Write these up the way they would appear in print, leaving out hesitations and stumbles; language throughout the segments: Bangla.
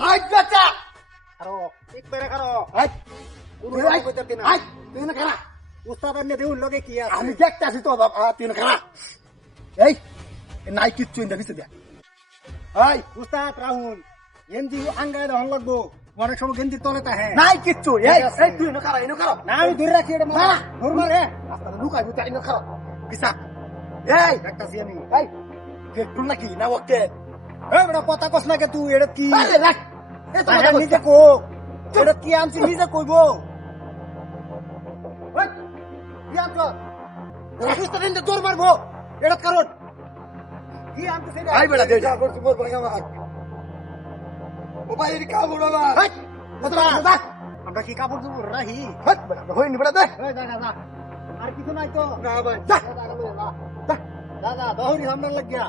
আই বাচ্চা খারো ঠিক করে খারো আই কোনো তুই আই কথা কইতে না আই তুই না খারা উস্তাদ এনে দেউল লগে কি আছে আমি দেখতাছি তো বাবা তুই না খারা এই নাই কিচ্ছু ইন্দা দিছে দিয়া আই উস্তাদ রাহুল গেন্দি আঙ্গায় হন লাগবো অনেক সময় গেন্দি তলে তাহে নাই কিচ্ছু এই এই তুই না খারা ইনো খারা না আমি ধরে রাখি এটা না মারা ধরবা রে আস্তে লুকাই বুঝা ইনো খারা কিসা এই একটা সিয়ানি এই কেটু নাকি না ওকে এ বড় কথা কস না কে তুই এটা কি আরে রাখ এ তো তাহে নিজে কো এটা কি আনছি নিজে কইবো ওই ইয়া তো উস্তাদ এনে দৌড় মারবো এটা কারণ কি আনতে সেটা আই বেটা দে যা করতে বল ভাই আমার ও ভাই এর কাম বড় বাবা এই দাদা আমরা কি কাপড় দুপুর রাহি হট বেটা হইনি বেটা দে এই দেখা যা আর কিছু নাই তো না ভাই যা দাদা দহরি সামনে লাগিয়া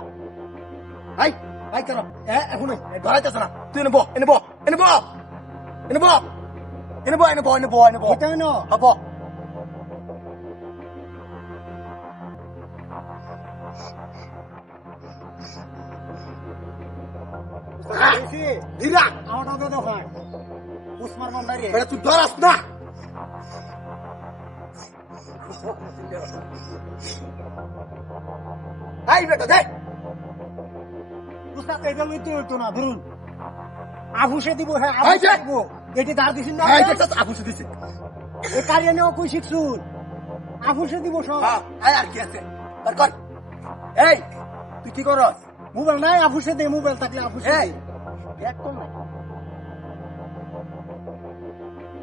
আই আই করো এখন ধরাইতেছ না তুই এনে বো এনে বো এনে বো এনে বো এনে বো এনে বো এনে বো এনে বো এটা না হবো ধীরা আমারটা তো দেখায় উসমান মন্ডারি বেটা তুই ধরাস না আই বেটা দে উস্তাদ এটা লইতে হইতো না ধরুন আভুষে দিব হ্যাঁ এই যে! আভুষে দিব এটি ধার দিছেন না এই দেখছ আফুসে দিছে এ কারিয়া নেওয়া কই শিখছুন আভুষে দিব সব হ্যাঁ আয় আর কি আছে আর কর এই তুই কি করস মোবাইল নাই আভুষে দে মোবাইল থাকলে আভুষে এই দে একদম নাই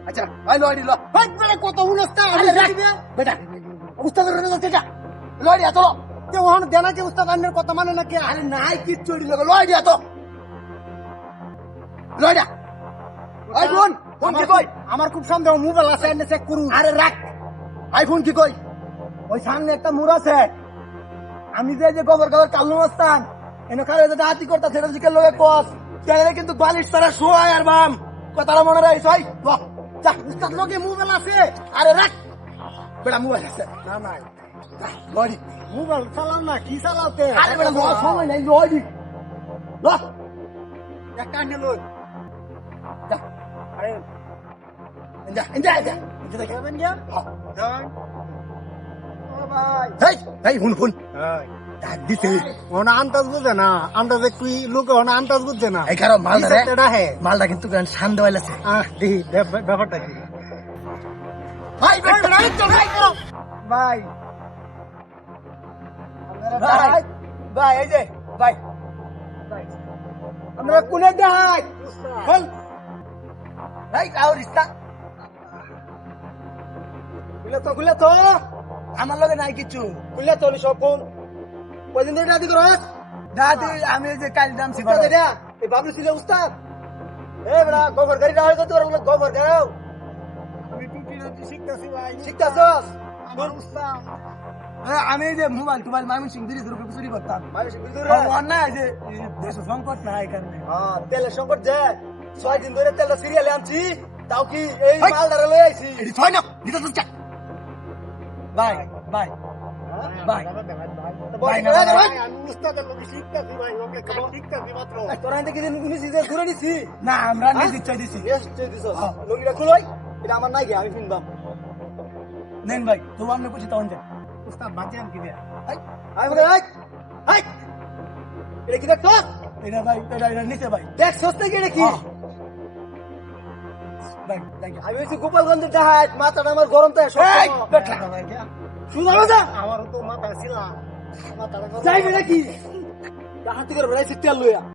আচ্ছা আই লড়ি ল ভাই বলে কত উনস্তা আরে রাখ বেটা উস্তাদের রে যা লড়ি আতো তে ওহন দেনা কি উস্তাদ আন্নের কথা মানে না কি আরে নাই কিচ্ছু এডি লগে লড়ি আতো লড়ি আই ফোন কি কই আমার খুব সন্দেহ মোবাইল আছে এনে চেক করুন আরে রাখ আইফোন কি কই ওই সামনে একটা মুড় আছে আমি যে গোবর গোবর কালু মস্তান এনে কারে যে হাতি করতা সেটা দিকে লগে কস তাহলে কিন্তু বালিশ তারা শোয় আর বাম কথাটা মনে রাখিস ওই বাহ যা উস্তাদ লগে মোবাইল আছে আরে রাখ বেটা মোবাইল আছে না নাই লড়ি মোবাইল চালাও না কি চালাওতে আরে বেটা লড় সময় নাই লড়ি লড় একটা আনে লই যা আরে যা যা যা যা যাবেন গিয়া যাই ও ভাই হেই হেই হুন এই ডাক দিছে ওনা আন্দাজ বুঝে না আন্দাজে তুই লোক ওনা আন্দাজ বুঝে না এই কারো মাল ধরে এটা হে মালটা কিন্তু শান্ত হইলাছে দেখি ব্যাপারটা কি ভাই বেটা ভাই ভাই ভাই এই যে ভাই আমরা কোনে দেখাই বল ভাই কাও রিস্তা খুলে তো আমার লগে নাই কিছু খুলে তো সব কোন কয়দিন ধরে দাদি করস দাদি আমি এই যে কাল দাম ছিল উস্তাদ এটা এই বাবলু ছিল উস্তাদ এ বড়া গোবর গাড়ি না হয় তো তোর গোবর গাও আমি টুটি রাজি শিখতাছি ভাই শিখতাছস আমার উস্তাদ আমি এই যে মোবাইল টোবাইল মাইমন সিং দিরি ধরে চুরি করতাম ভাই শিখবি তোর ওর না এই যে দেশ সংকট না এই কারণে হ্যাঁ তেলের সংকট যে 6 দিন ধরে তেলটা সিরিয়ালে আনছি তাও কি এই মালদারে লই আইছি এটি ছয় না দিতে তো চা ভাই ভাই ভাই ভাই না, না ভাই। আমি উস্তাদের লোক শিখতাছি ভাই ওকে শিখতাছি মাত্র তোরা এতে কি তুমি সিজে ঘুরে দিছি না আমরা নিজে ইচ্ছা দিছি বেশ দিছস হ্যাঁ। লগিটা খুলই এটা আমার নাই কি আমি কিনবাম নেন ভাই তো আমরা বুঝি তখন যা উস্তাদ বাজেন কি দে আই বলে আই এটা কি দেখছ এটা ভাই এটা নিচে ভাই দেখছস নাকি এটা কি ভাই থ্যাংক ইউ আমি হচ্ছে গোপালগঞ্জের জাহাজ মাথাটা আমার গরম তাই সব এই বেটা শুনো না আমার তো মাথা ছিল মাথাটা যাইবে নাকি হাতি করে বেড়াইছি তেল লইয়া